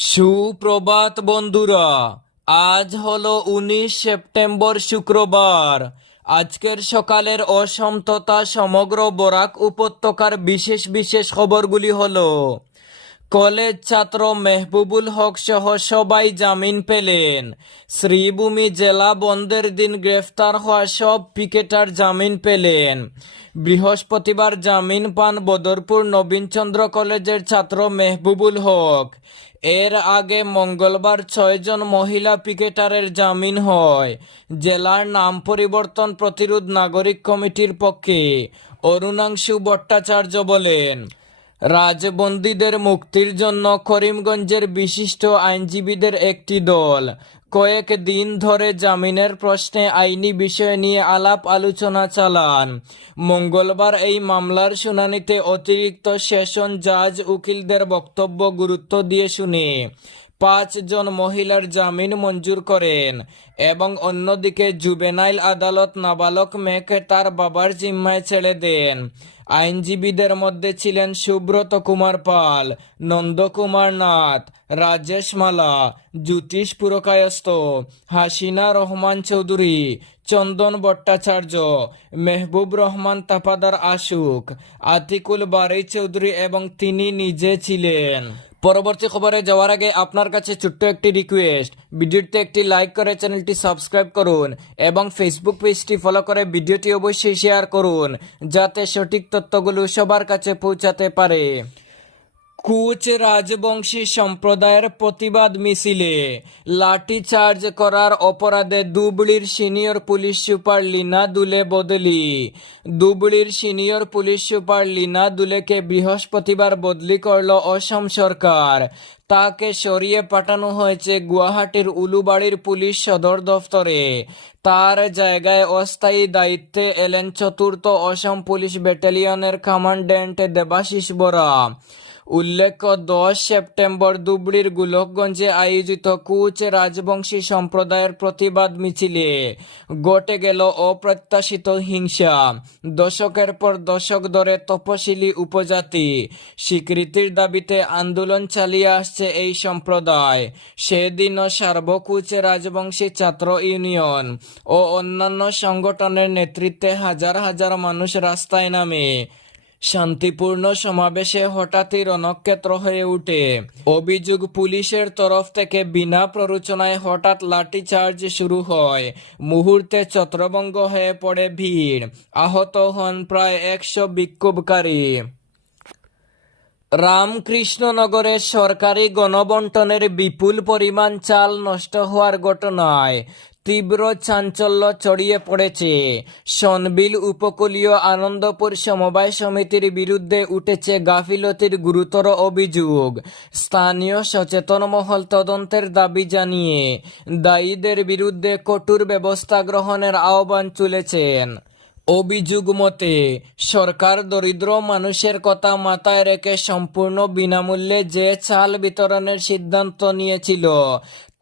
সুপ্রভাত বন্ধুরা, আজ হলো উনিশ সেপ্টেম্বর শুক্রবার। আজকের সকালের অসম তথা সমগ্র বরাক উপত্যকার বিশেষ বিশেষ খবরগুলি হলো কলেজ ছাত্র মেহবুবুল হক সহ সবাই জামিন পেলেন। শ্রীভূমি জেলা বন্ধের দিন গ্রেফতার হওয়া সব পিকেটার জামিন পেলেন। বৃহস্পতিবার জামিন পান বদরপুর নবীনচন্দ্র কলেজের ছাত্র মেহবুবুল হক। এর আগে মঙ্গলবার ছয়জন মহিলা পিকেটারের জামিন হয়। জেলার নাম পরিবর্তন প্রতিরোধ নাগরিক কমিটির পক্ষে। অরুণাংশু ভট্টাচার্য বলেন রাজবন্দীদের মুক্তির জন্য করিমগঞ্জের বিশিষ্ট আইনজীবীদের একটি দল। কয়েক দিন ধরে জামিনের প্রশ্নে আইনি বিষয় নিয়ে আলাপ আলোচনা চালান। মঙ্গলবার এই মামলার শুনানিতে অতিরিক্ত সেশন জাজ উকিলদের বক্তব্য গুরুত্ব দিয়ে শুনে পাঁচজন মহিলার জামিন মঞ্জুর করেন এবং অন্যদিকে জুবেনাইল আদালত নাবালক মেয়েকে তার বাবার জিম্মায় ছেড়ে দেন। আইনজীবীদের মধ্যে ছিলেন সুব্রত কুমার পাল নন্দকুমার নাথ, রাজেশ মালা, জ্যোতিষ পুরকায়স্ত হাসিনা রহমান চৌধুরী, চন্দন ভট্টাচার্য, মেহবুব রহমান তাপাদার আশুক, আতিকুল বারি চৌধুরী এবং তিনি নিজে ছিলেন। পরবর্তী খবরে যাওয়ার আগে আপনার কাছে ছোট্ট একটি রিকোয়েস্ট ভিডিওটি একটি লাইক করে চ্যানেলটি সাবস্ক্রাইব করুন এবং ফেসবুক পেজটি ফলো করে ভিডিওটি অবশ্যই শেয়ার করুন, যাতে সঠিক তথ্যগুলো সবার কাছে পৌঁছাতে পারে। কুচ রাজবংশী সম্প্রদায়ের প্রতিবাদ মিছিলে লাঠিচার্জ করার অপরাধে দুবড়ির senior police super Lina Dule বদলি। দুবড়ির সিনিয়র পুলিশ সুপার লিনা দুলেকে বৃহস্পতিবার বদলি করল অসম সরকার। তাকে সরিয়ে পাঠানো হয়েছে গুয়াহাটির উলুবাড়ির পুলিশ সদর দফতরে। তার জায়গায় অস্থায়ী দায়িত্বে এলেন চতুর্থ অসম পুলিশ ব্যাটালিয়নের কমান্ড্যান্ট দেবাশিস বরা। উল্লেখ্য, দশ সেপ্টেম্বর দুবড়ির গোলকগঞ্জে আয়োজিত কুচ রাজবংশী সম্প্রদায়ের প্রতিবাদ মিছিলে। ঘটে গেল অপ্রত্যাশিত হিংসা। দশকের পর দশক ধরে তপশিলি উপজাতি। স্বীকৃতির দাবিতে আন্দোলন চালিয়ে আসছে এই সম্প্রদায়। সেদিনও সার্বকুচ রাজবংশী ছাত্র ইউনিয়ন ও অন্যান্য সংগঠনের নেতৃত্বে হাজার হাজার মানুষ রাস্তায় নামে। শান্তিপূর্ণ সমাবেশে হঠাৎই রণক্ষেত্র হয়ে ওঠে অভিযোগ পুলিশের তরফ থেকে বিনা প্ররোচনায় হঠাৎ লাঠিচার্জ শুরু হয়। মুহূর্তে ছত্রভঙ্গ হয়ে পড়ে ভিড়। আহত হন প্রায় একশো বিক্ষোভকারী। রামকৃষ্ণনগরে সরকারি গণবন্টনের বিপুল পরিমাণ চাল নষ্ট হওয়ার ঘটনায় তীব্র চাঞ্চল্য ছড়িয়ে পড়েছে। সনবিল উপকূলীয় আনন্দপুর সমবায় সমিতির বিরুদ্ধে উঠেছে গাফিলতির গুরুতর অভিযোগ। স্থানীয় সচেতন মহল তদন্তের দাবি জানিয়ে দায়ীদের বিরুদ্ধে কঠোর ব্যবস্থা গ্রহণের আহ্বান তুলেছেন। অভিযোগ মতে, সরকার দরিদ্র মানুষের কথা মাথায় রেখে সম্পূর্ণ বিনামূল্যে যে চাল বিতরণের সিদ্ধান্ত নিয়েছিল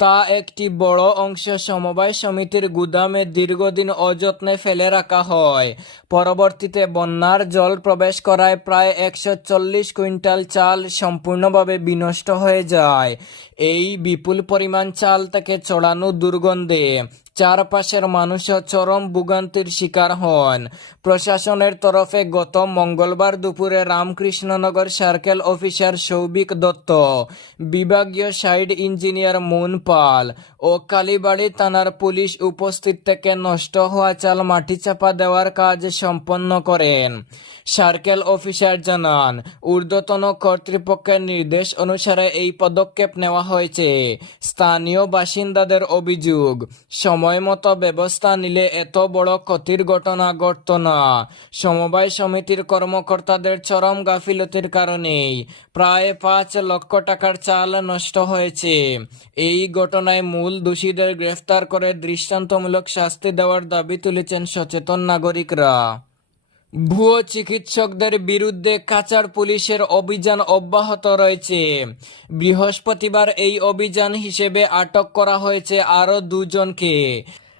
তা একটি বড় অংশ সমবায় সমিতির গুদামে দীর্ঘদিন অযত্নে ফেলে রাখা হয়। পরবর্তীতে বন্যার জল প্রবেশ করায় প্রায় একশো চল্লিশ কুইন্টাল চাল সম্পূর্ণভাবে বিনষ্ট হয়ে যায়। এই বিপুল পরিমাণ চাল থেকে চড়ানো দুর্গন্ধে চারপাশের মানুষও চরম ভোগান্তির শিকার হন। প্রশাসনের তরফে গত মঙ্গলবার দুপুরে রামকৃষ্ণনগর সার্কেল অফিসার সৌভিক দত্ত, বিভাগীয় সাইড ইঞ্জিনিয়ার মুন পাল ও কালীবাড়ি থানার পুলিশ উপস্থিত থেকে নষ্ট হওয়া চাল মাটি চাপা দেওয়ার কাজ সম্পন্ন করেন। সার্কেল অফিসার জানান, ঊর্ধ্বতন কর্তৃপক্ষের নির্দেশ অনুসারে এই পদক্ষেপ নেওয়া হয়েছে। স্থানীয় বাসিন্দাদের অভিযোগ, সময় মতো ব্যবস্থা নিলে এত বড় ক্ষতির ঘটনা ঘটত না। সমবায় সমিতির কর্মকর্তাদের চরম গাফিলতির কারণেই প্রায় পাঁচ লক্ষ টাকার চাল নষ্ট হয়েছে। এই ঘটনায় মূল দোষীদের গ্রেফতার করে দৃষ্টান্তমূলক শাস্তি দেওয়ার দাবি তুলেছেন সচেতন নাগরিকরা। ভুয়ো চিকিৎসকদের বিরুদ্ধে কাচার পুলিশের অভিযান অব্যাহত রয়েছে। বৃহস্পতিবার এই অভিযান হিসেবে আটক করা হয়েছে আরও দুজনকে।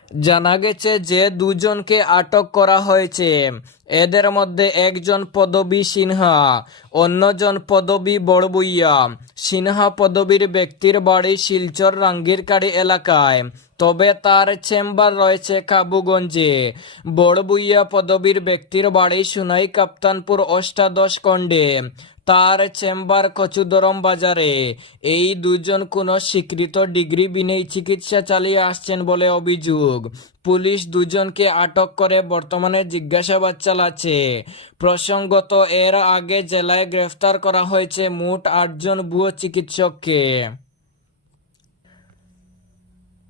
জানা গেছে যে দুজনকে আটক করা হয়েছে। এদের মধ্যে একজন পদবী সিনহা, অন্যজন পদবী বড়বুইয়া। সিনহা পদবীর ব্যক্তির বাড়ি শিলচর রাঙ্গিরকাড়ি এলাকায়। তবে তার চেম্বার রয়েছে কাবুগঞ্জে। বড়বুইয়া পদবীর ব্যক্তির বাড়ি সুনাই কাপ্তানপুর অষ্টাদশ খণ্ডে তার চেম্বার কচুদরম বাজারে। এই দুজন কোনো স্বীকৃত ডিগ্রি বিনেই চিকিৎসা চালিয়ে আসছেন বলে অভিযোগ। পুলিশ দুজনকে আটক করে বর্তমানে জিজ্ঞাসাবাদ চালাচ্ছে। প্রসঙ্গত, এর আগে জেলায় গ্রেফতার করা হয়েছে মোট আটজন ভুয়ো চিকিৎসককে।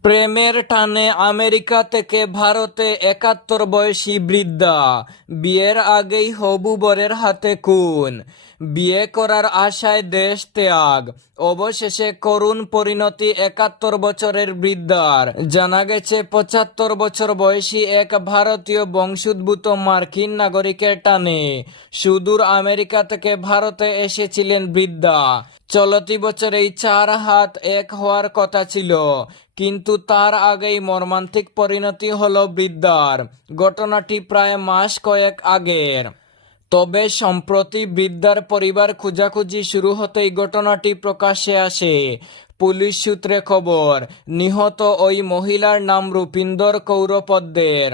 প্রেমের টানে আমেরিকা থেকে ভারতে একাত্তর বয়সী বৃদ্ধা। বিয়ের আগেই হবু বরের হাতে খুন। বিয়ে করার আশায় দেশ ত্যাগ। অবশেষে করুণ পরিণতি একাত্তর বছরের বৃদ্ধার। জানা গেছে, পঁচাত্তর বছর বয়সী এক ভারতীয় বংশোদ্ভূত মার্কিন নাগরিকের টানে সুদূর আমেরিকা থেকে ভারতে এসেছিলেন বৃদ্ধা। চলতি বছরেই চার হাত এক হওয়ার কথা ছিল। কিন্তু তার আগেই মর্মান্তিক পরিণতি হল বৃদ্ধার। ঘটনাটি প্রায় মাস কয়েক আগের। তবে সম্প্রতি বৃদ্ধার পরিবার খোঁজাখুঁজি শুরু হতেই ঘটনাটি প্রকাশে আসে। পুলিশ সূত্রে খবর, নিহত ওই মহিলার নাম রূপিন্দর কৌরপদ্মের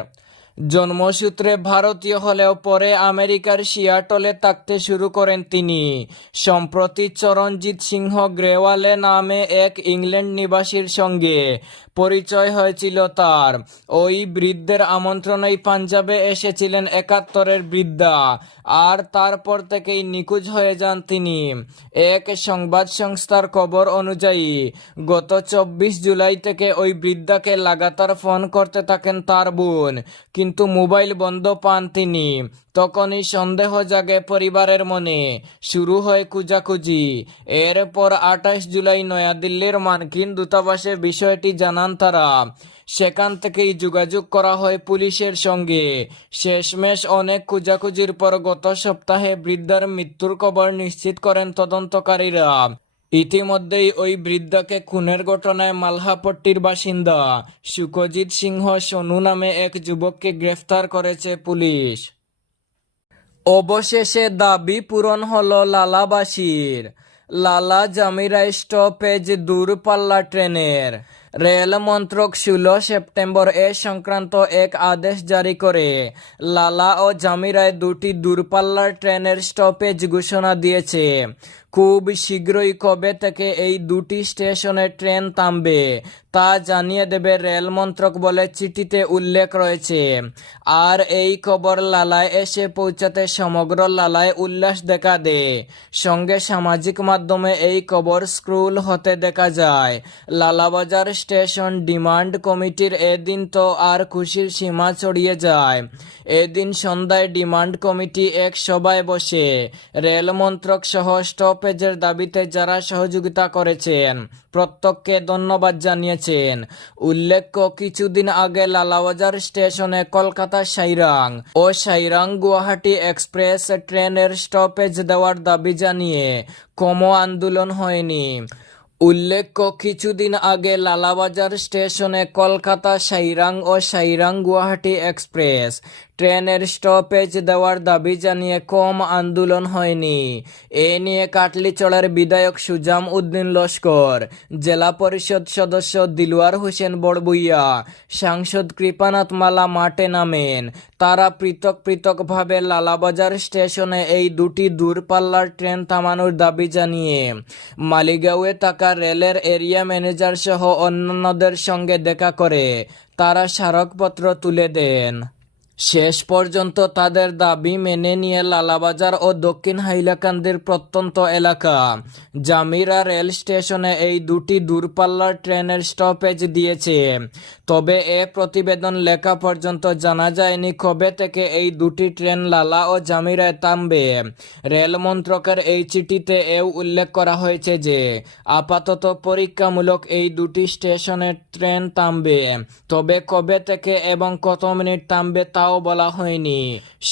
জন্মসূত্রে ভারতীয় হলেও পরে আমেরিকার সিয়াটলে থাকতে শুরু করেন তিনি। সম্প্রতি চরণজিৎ সিংহ গ্রেওয়ালে নামে এক ইংল্যান্ড নিবাসীর সঙ্গে পরিচয় হয়েছিল তার। ওই বৃদ্ধের আমন্ত্রণেই পাঞ্জাবে এসেছিলেন একাত্তরের বৃদ্ধা। আর তারপর থেকেই নিখোঁজ হয়ে যান তিনি। এক সংবাদ সংস্থার খবর অনুযায়ী, গত চব্বিশ জুলাই থেকে ওই বৃদ্ধাকে লাগাতার ফোন করতে থাকেন তার বোন। কিন্তু মোবাইল বন্ধ পান তিনি। তখনই সন্দেহ জাগে পরিবারের মনে। শুরু হয় খুঁজাখুঁজি। এরপর আঠাশ জুলাই নয়াদিল্লির মার্কিন দূতাবাসে বিষয়টি জানান তারা। সেখান থেকেই যোগাযোগ করা হয় পুলিশের সঙ্গে। শেষমেশ অনেক খোঁজাখুঁজির পর গত সপ্তাহে বৃদ্ধার মৃত্যুর খবর নিশ্চিত করেন তদন্তকারীরা। ইতিমধ্যেই ওই বৃদ্ধাকে খুনের ঘটনায় মালহাপট্টির বাসিন্দা সুকজিৎ সিংহ সোনু নামে এক যুবককে গ্রেফতার করেছে পুলিশ। অবশেষে দাবি পূরণ হল লালাবাসীর। লালা জামিরা স্টপেজ দূরপাল্লা ট্রেনের। রেল মন্ত্রক ষোলো সেপ্টেম্বর এ সংক্রান্ত এক আদেশ জারি করে। লালা ও জামিরায় দুটি দূরপাল্লার ট্রেনের স্টপেজ ঘোষণা দিয়েছে। খুব শীঘ্রই কবে থেকে এই দুটি স্টেশনে ট্রেন থামবে, তা জানিয়ে দেবে রেল মন্ত্রক বলে চিঠিতে উল্লেখ রয়েছে। আর এই খবর লালায় এসে পৌঁছাতে সমগ্র লালায় উল্লাস দেখা দেয়। সঙ্গে সামাজিক মাধ্যমে এই খবর স্ক্রুল হতে দেখা যায়। লালাবাজার স্টেশন ডিমান্ড কমিটির এদিন তো আর খুশির সীমা ছড়িয়ে যায়। এদিন সন্ধ্যায় ডিমান্ড কমিটি এক সভায় বসে। রেল মন্ত্রক সহ স্টপেজের দাবিতে যারা সহযোগিতা করেছেন, প্রত্যেককে ধন্যবাদ জানিয়েছেন। উল্লেখ্য, কিছুদিন আগে লালাবাজার স্টেশনে কলকাতা সাইরাং ও সাইরাং গুয়াহাটি এক্সপ্রেস ট্রেনের স্টপেজ দেওয়ার দাবি জানিয়ে কমো আন্দোলন হয়নি। উল্লেখ্য, কিছুদিন আগে লালাবাজার স্টেশনে কলকাতা সাইরাং ও সাইরাং গুয়াহাটি এক্সপ্রেস ট্রেনের স্টপেজ দেওয়ার দাবি জানিয়ে কম আন্দোলন হয়নি। এ নিয়ে কাটলিচড়ার বিধায়ক সুজাম উদ্দিন লস্কর, জেলা পরিষদ সদস্য দিলওয়ার হোসেন বড়বুইয়া, সাংসদ কৃপানাথ মালা মাঠে নামেন। তারা পৃথক পৃথকভাবে লালাবাজার স্টেশনে এই দুটি দূরপাল্লার ট্রেন থামানোর দাবি জানিয়ে মালিগাঁওয়ে থাকা রেলের এরিয়া ম্যানেজার সহ অন্যান্যদের সঙ্গে দেখা করে তারা স্মারকপত্র তুলে দেন। শেষ পর্যন্ত তাদের দাবি মেনে নিয়ে লালাবাজার ও দক্ষিণ হাইলাকান্দির প্রত্যন্ত এলাকা। জামিরা রেল স্টেশনে এই দুটি দূরপাল্লার ট্রেনের স্টপেজ দিয়েছে। তবে এ প্রতিবেদন লেখা পর্যন্ত জানা যায়নি কবে থেকে এই দুটি ট্রেন লালা ও জামিরায় থামবে। রেল মন্ত্রকের এই চিঠিতে এও উল্লেখ করা হয়েছে যে, আপাতত পরীক্ষামূলক এই দুটি স্টেশনের ট্রেন থামবে। তবে কবে থেকে এবং কত মিনিট থামবে তাও বলা হয়নি।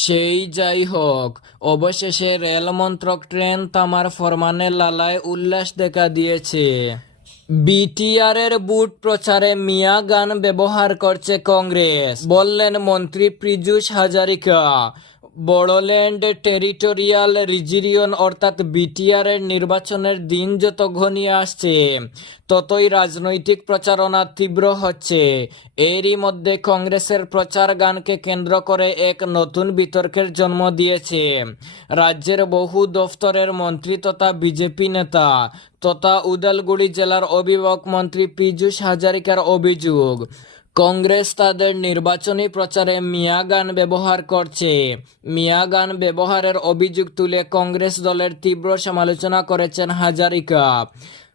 সেই যাই হোক, অবশেষে রেল মন্ত্রক ট্রেন তামার ফরমানে লালায় উল্লাস দেখা দিয়েছে। বিটিআরের বুট প্রচারে মিয়া গান ব্যবহার করছে কংগ্রেস, বললেন মন্ত্রী পীযূষ হাজারিকা। বড়োল্যান্ড টেরিটোরিয়াল রিজিরিয়ন অর্থাৎ বিটিআর এর নির্বাচনের দিন যত ঘনিয়ে আসছে, ততই রাজনৈতিক প্রচারণা তীব্র হচ্ছে। এরই মধ্যে কংগ্রেসের প্রচার গানকে কেন্দ্র করে এক নতুন বিতর্কের জন্ম দিয়েছে। রাজ্যের বহু দফতরের মন্ত্রী তথা বিজেপি নেতা তথা উদালগুড়ি জেলার অভিভাবক মন্ত্রী পীযূষ হাজারিকার অভিযোগ কংগ্রেস তাদের নির্বাচনী প্রচারে মিয়া গান ব্যবহার করছে। মিয়া গান ব্যবহারের অভিযোগ তুলে কংগ্রেস দলের তীব্র সমালোচনা করেছেন হাজারিকা।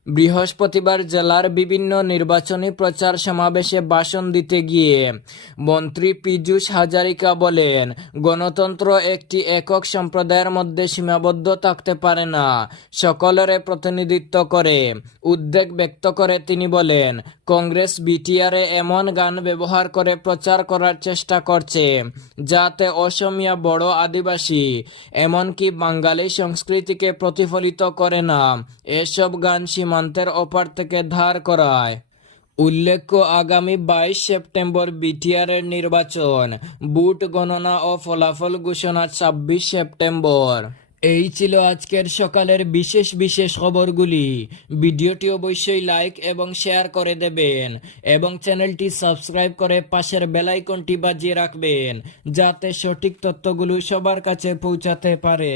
বৃহস্পতিবার জেলার বিভিন্ন নির্বাচনী প্রচার সমাবেশে ভাষণ দিতে গিয়ে মন্ত্রী পীযূষ হাজারিকা বলেন, গণতন্ত্র একটি একক সম্প্রদায়ের মধ্যে সীমাবদ্ধ থাকতে পারে না। সকলের প্রতিনিধিত্ব করে। উদ্বেগ ব্যক্ত করে তিনি বলেন, কংগ্রেস বিটিআরে এমন গান ব্যবহার করে প্রচার করার চেষ্টা করছে, যাতে অসমিয়া বড় আদিবাসী, এমনকি বাঙালি সংস্কৃতিকে প্রতিফলিত করে না। এসব গান সীমান্তের ওপার থেকে ধার করায়। উল্লেখ্য, আগামী বাইশ সেপ্টেম্বর বিটিআর এর নির্বাচন। বুট গণনা ও ফলাফল ঘোষণা ছাব্বিশ সেপ্টেম্বর। এই ছিল আজকের সকালের বিশেষ বিশেষ খবরগুলি। ভিডিওটি অবশ্যই লাইক এবং শেয়ার করে দেবেন এবং চ্যানেলটি সাবস্ক্রাইব করে পাশের বেলাইকনটি বাজিয়ে রাখবেন, যাতে সঠিক তথ্যগুলো সবার কাছে পৌঁছাতে পারে।